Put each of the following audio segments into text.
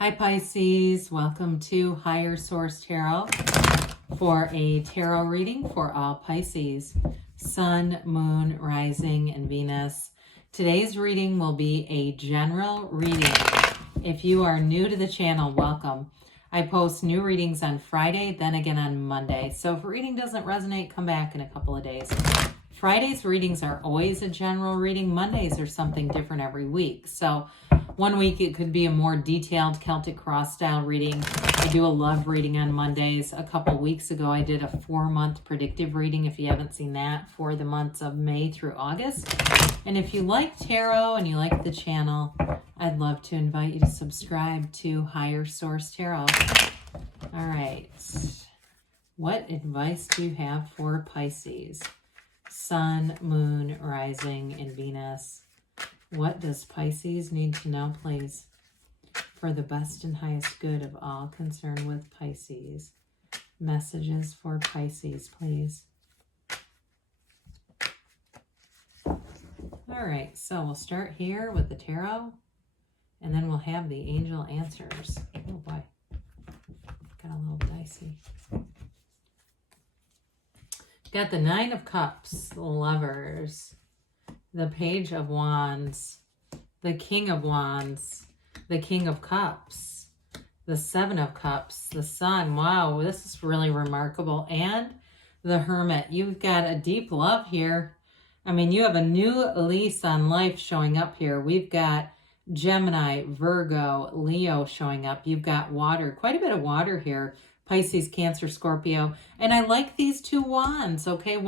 Hi Pisces, welcome to Higher Source Tarot for a tarot reading for all Pisces, Sun, Moon, Rising, and Venus. Today's reading will be a general reading. If you are new to the channel, welcome. I post new readings on Friday, then again on Monday. So if a reading doesn't resonate, come back in a couple of days. Friday's readings are always a general reading. Mondays are something different every week. So one week it could be a more detailed Celtic cross style reading. I do a love reading on Mondays. A couple weeks ago I did a 4-month predictive reading, if you haven't seen that, for the months of May through August. And if you like tarot and you like the channel, I'd love to invite you to subscribe to Higher Source Tarot. All right. What advice do you have for Pisces? Sun, Moon, Rising, and Venus. What does Pisces need to know, please, for the best and highest good of all concerned with Pisces? Messages for Pisces, please. All right, so we'll start here with the tarot, and then we'll have the angel answers. Oh boy, got a little dicey. Got the Nine of Cups, the Lovers, the Page of Wands, the King of Wands, the King of Cups, the Seven of Cups, the Sun. Wow, this is really remarkable. And the Hermit. You've got a deep love here. I mean, you have a new lease on life showing up here. We've got Gemini, Virgo, Leo showing up. You've got water, quite a bit of water here. Pisces, Cancer, Scorpio. And I like these two wands, okay?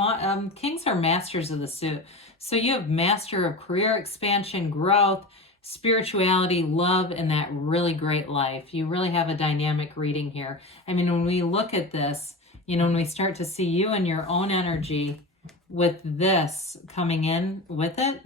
Kings are masters of the suit. So you have master of career expansion, growth, spirituality, love, and that really great life. You really have a dynamic reading here. I mean, when we look at this, you know, when we start to see you and your own energy with this coming in with it,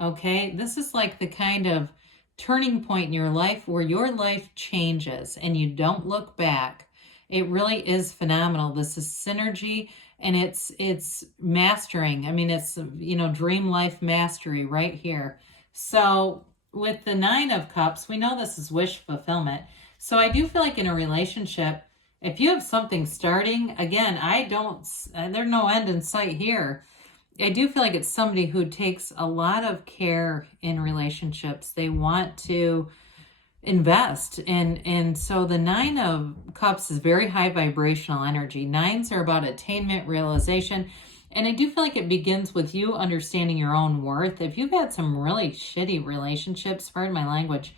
okay? This is like the kind of turning point in your life where your life changes and you don't look back. It really is phenomenal. This is synergy, and it's mastering. I mean, it's, you know, dream life mastery right here. So with the Nine of Cups, we know this is wish fulfillment. So I do feel like in a relationship, if you have something starting, again, there's no end in sight here. I do feel like it's somebody who takes a lot of care in relationships. They want to invest. And so the Nine of Cups is very high vibrational energy. Nines are about attainment, realization. And I do feel like it begins with you understanding your own worth. If you've had some really shitty relationships, pardon my language,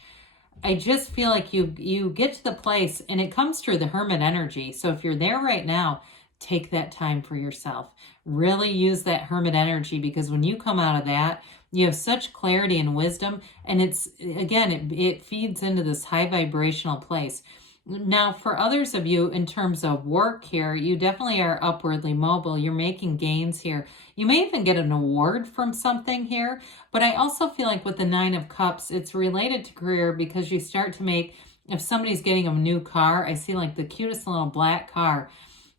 I just feel like you get to the place, and it comes through the Hermit energy. So if you're there right now, take that time for yourself. Really use that Hermit energy, because when you come out of that, you have such clarity and wisdom, and it's, again, it feeds into this high vibrational place. Now, for others of you, in terms of work here, you definitely are upwardly mobile. You're making gains here. You may even get an award from something here, but I also feel like with the Nine of Cups, it's related to career, because you start to make, if somebody's getting a new car, I see like the cutest little black car.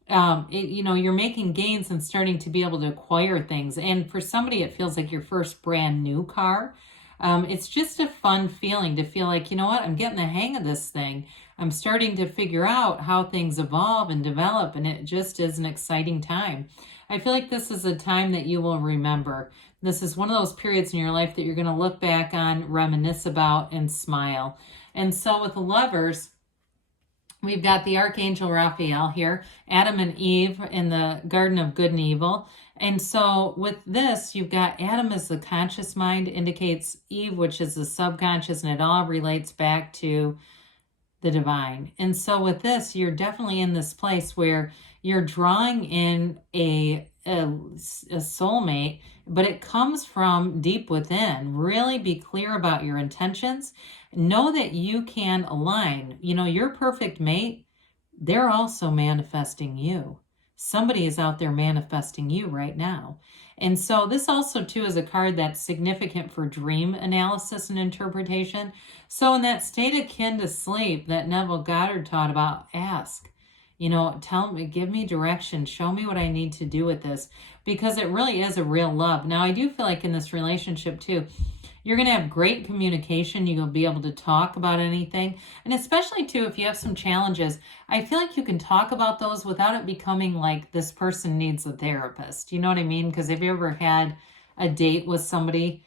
You know, you're making gains and starting to be able to acquire things. And for somebody, it feels like your first brand new car. It's just a fun feeling to feel like, you know what, I'm getting the hang of this thing. I'm starting to figure out how things evolve and develop, and it just is an exciting time. I feel like this is a time that you will remember. This is one of those periods in your life that you're going to look back on, reminisce about, and smile. And so with the Lovers, we've got the Archangel Raphael here, Adam and Eve in the Garden of Good and Evil. And so with this, you've got Adam as the conscious mind, indicates Eve, which is the subconscious, and it all relates back to the divine. And so with this, you're definitely in this place where you're drawing in a soulmate, but it comes from deep within. Really be clear about your intentions. Know that you can align. You know, your perfect mate, they're also manifesting you. Somebody is out there manifesting you right now. And so this also, too, is a card that's significant for dream analysis and interpretation. So in that state akin to sleep that Neville Goddard taught about, ask. You know, tell me, give me direction, show me what I need to do with this, because it really is a real love. Now, I do feel like in this relationship too, you're going to have great communication. You'll be able to talk about anything. And especially too, if you have some challenges, I feel like you can talk about those without it becoming like this person needs a therapist. You know what I mean? Because have you ever had a date with somebody?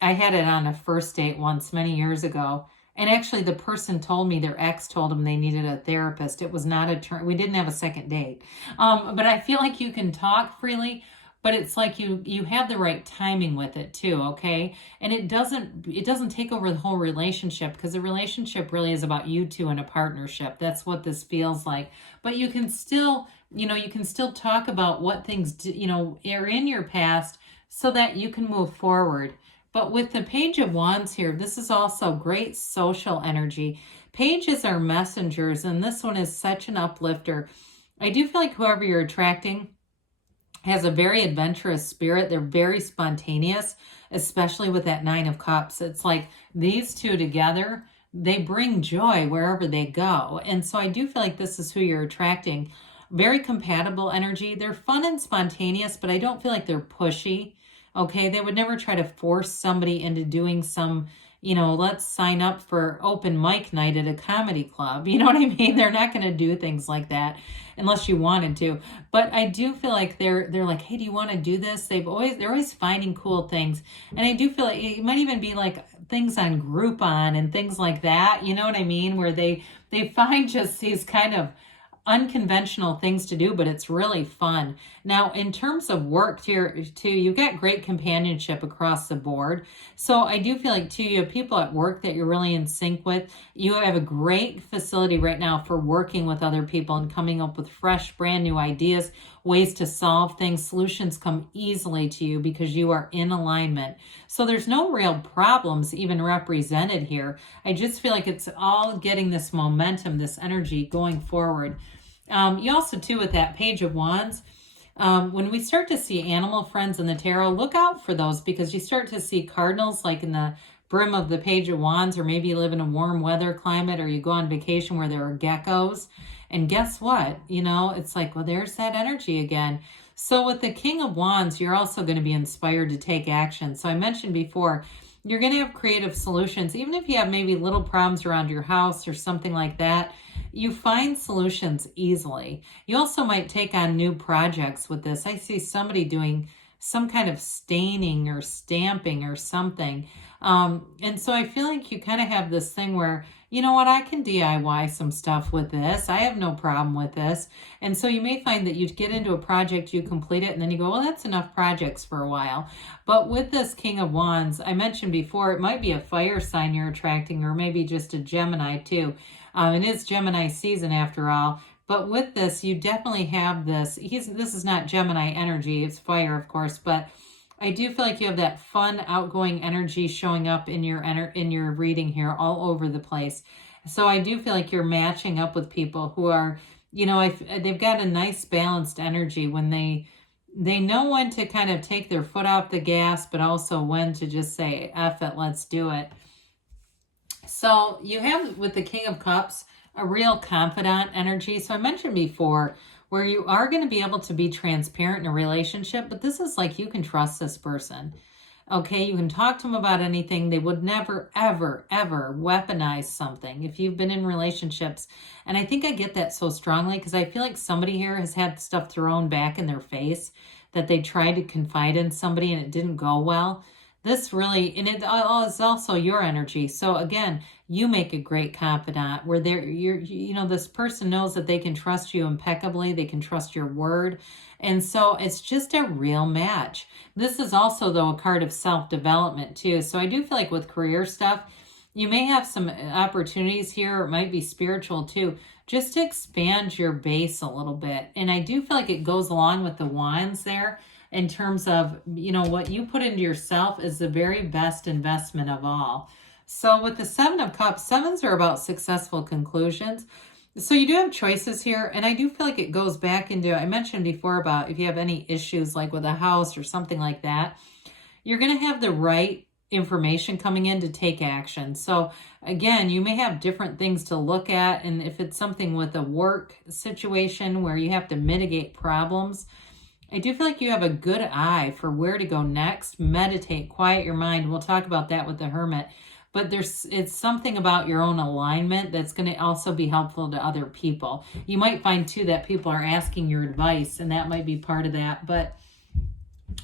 I had it on a first date once many years ago. And actually the person told me their ex told them they needed a therapist. It was not a turn. We didn't have a second date. But I feel like you can talk freely, but it's like you have the right timing with it too, okay? And it doesn't take over the whole relationship, because the relationship really is about you two in a partnership. That's what this feels like. But you can still, you can still talk about what things, are in your past so that you can move forward. But with the Page of Wands here, this is also great social energy. Pages are messengers, and this one is such an uplifter. I do feel like whoever you're attracting has a very adventurous spirit. They're very spontaneous, especially with that Nine of Cups. It's like these two together, they bring joy wherever they go. And so I do feel like this is who you're attracting. Very compatible energy. They're fun and spontaneous, but I don't feel like they're pushy. Okay, they would never try to force somebody into doing some, let's sign up for open mic night at a comedy club. You know what I mean? They're not going to do things like that unless you wanted to. But I do feel like they're like, hey, do you want to do this? They're always finding cool things. And I do feel like it might even be like things on Groupon and things like that. You know what I mean? Where they find just these kind of unconventional things to do, but it's really fun. Now, in terms of work here too, you get great companionship across the board. So I do feel like too, you have people at work that you're really in sync with. You have a great facility right now for working with other people and coming up with fresh, brand new ideas, ways to solve things. Solutions come easily to you because you are in alignment. So there's no real problems even represented here. I just feel like it's all getting this momentum, this energy going forward. You also too, with that Page of Wands, when we start to see animal friends in the tarot, look out for those, because you start to see cardinals like in the brim of the Page of Wands, or maybe you live in a warm weather climate, or you go on vacation where there are geckos. And guess what? It's like, well, there's that energy again. So with the King of Wands, you're also going to be inspired to take action. So I mentioned before, you're going to have creative solutions. Even if you have maybe little problems around your house or something like that, you find solutions easily. You also might take on new projects with this. I see somebody doing some kind of staining or stamping or something. And so I feel like you kind of have this thing where, you know what, I can DIY some stuff with this. I have no problem with this. And so you may find that you get into a project, you complete it, and then you go, well, that's enough projects for a while. But with this King of Wands, I mentioned before, it might be a fire sign you're attracting, or maybe just a Gemini too. It is Gemini season after all. But with this, you definitely have this. This is not Gemini energy. It's fire, of course. But I do feel like you have that fun, outgoing energy showing up in your reading here all over the place. So I do feel like you're matching up with people who are, they've got a nice balanced energy when they know when to kind of take their foot off the gas, but also when to just say, F it, let's do it. So you have with the King of Cups, a real confidant energy. So I mentioned before where you are going to be able to be transparent in a relationship, but this is like you can trust this person. Okay, you can talk to them about anything. They would never, ever, ever weaponize something if you've been in relationships. And I think I get that so strongly because I feel like somebody here has had stuff thrown back in their face that they tried to confide in somebody and it didn't go well. This really, and it is also your energy. So again, you make a great confidant where this person knows that they can trust you impeccably. They can trust your word. And so it's just a real match. This is also, though, a card of self-development too. So I do feel like with career stuff, you may have some opportunities here. Or it might be spiritual too, just to expand your base a little bit. And I do feel like it goes along with the wands there. In terms of, what you put into yourself is the very best investment of all. So with the Seven of Cups, sevens are about successful conclusions. So you do have choices here. And I do feel like it goes back into, I mentioned before about if you have any issues like with a house or something like that, you're going to have the right information coming in to take action. So again, you may have different things to look at. And if it's something with a work situation where you have to mitigate problems, I do feel like you have a good eye for where to go next. Meditate, quiet your mind. We'll talk about that with the Hermit. But it's something about your own alignment that's going to also be helpful to other people. You might find too that people are asking your advice, and that might be part of that. But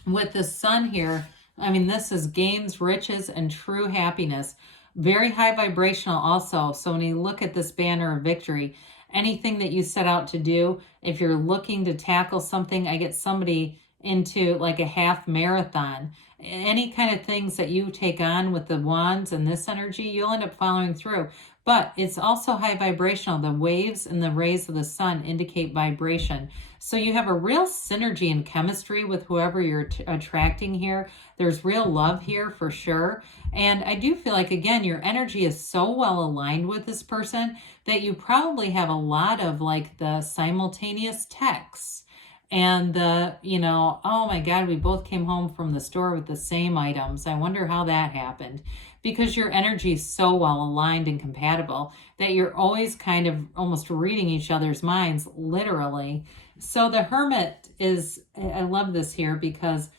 with the Sun here, I mean, this is gains, riches, and true happiness. Very high vibrational also. So when you look at this banner of victory, anything that you set out to do, if you're looking to tackle something, I get somebody into like a half marathon. Any kind of things that you take on with the wands and this energy, you'll end up following through. But it's also high vibrational. The waves and the rays of the sun indicate vibration. So you have a real synergy and chemistry with whoever you're attracting here. There's real love here for sure. And I do feel like, again, your energy is so well aligned with this person that you probably have a lot of like the simultaneous texts. And the, oh my God, we both came home from the store with the same items. I wonder how that happened. Because your energy is so well aligned and compatible that you're always kind of almost reading each other's minds, literally. So the Hermit is, I love this here because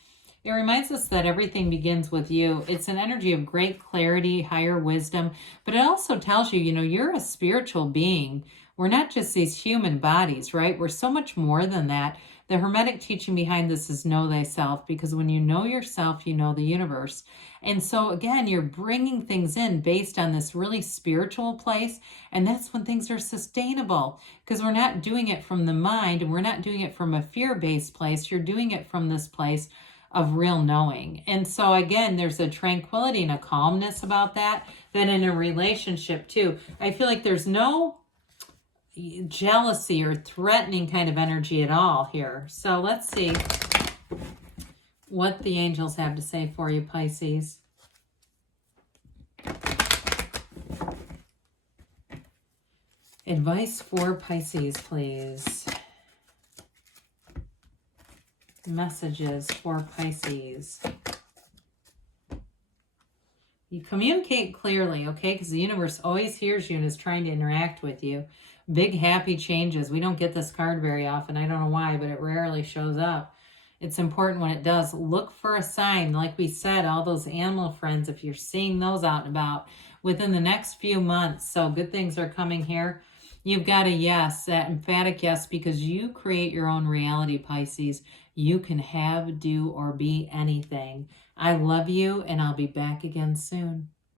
it reminds us that everything begins with you. It's an energy of great clarity, higher wisdom, but it also tells you, you're a spiritual being. We're not just these human bodies, right? We're so much more than that. The Hermetic teaching behind this is know thyself, because when you know yourself, you know the universe. And so again, you're bringing things in based on this really spiritual place. And that's when things are sustainable, because we're not doing it from the mind and we're not doing it from a fear-based place. You're doing it from this place of real knowing. And so again, there's a tranquility and a calmness about that. Then in a relationship too, I feel like there's no jealousy or threatening kind of energy at all here. So let's see what the angels have to say for you, Pisces. Advice for Pisces, please. Messages for Pisces. You communicate clearly, okay? Because the universe always hears you and is trying to interact with you. Big happy changes. We don't get this card very often. I don't know why, but it rarely shows up. It's important when it does. Look for a sign. Like we said, all those animal friends, if you're seeing those out and about within the next few months. So good things are coming here. You've got a yes, that emphatic yes, because you create your own reality, Pisces. You can have, do, or be anything. I love you, and I'll be back again soon.